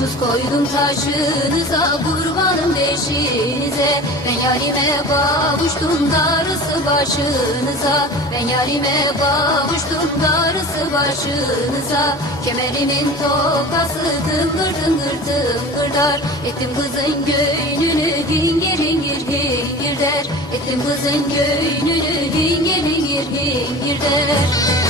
Tuz koydum taşınıza kurbanım beşinize Ben yarime kavuştum darısı başınıza. Ben yarime kavuştum darısı başınıza. Kemerimin tokası tıngır tıngır tıngırdar. Ettim kızın göğnünü hingir hingir hingir der. Ettim kızın göğnünü hingir hingir hingir der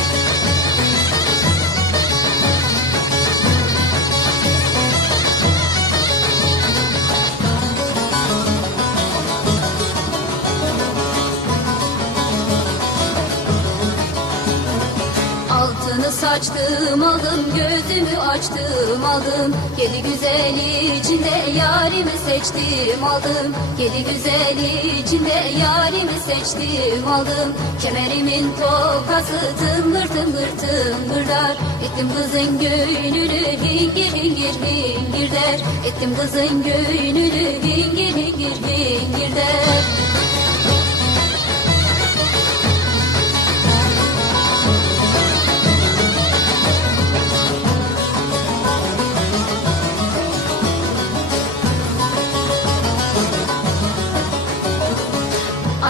saçtım aldım gözümü açtım aldım. Yedi güzel içinde yarimi seçtim aldım. Yedi güzel içinde yarimi seçtim aldım. Kemerimin tokası tıngır tıngır tıngırdar Ettim kızın göğnünü hingir hingir hingir der Ettim kızın göğnünü hingir hingir hingir der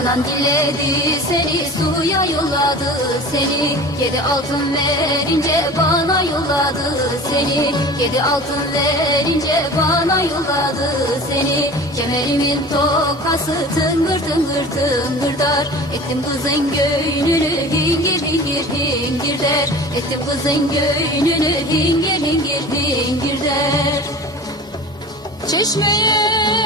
Anan diledi seni suya yolladı seni. Yedi altın verince bana yolladı seni. Yedi altın verince bana yolladı seni. Kemerimin tokası tıngır tıngır tıngırdar. Ettim kızın göğnünü hingir hingir hingir der Ettim kızın göğnünü hingir hingir hingir der Çeşmeye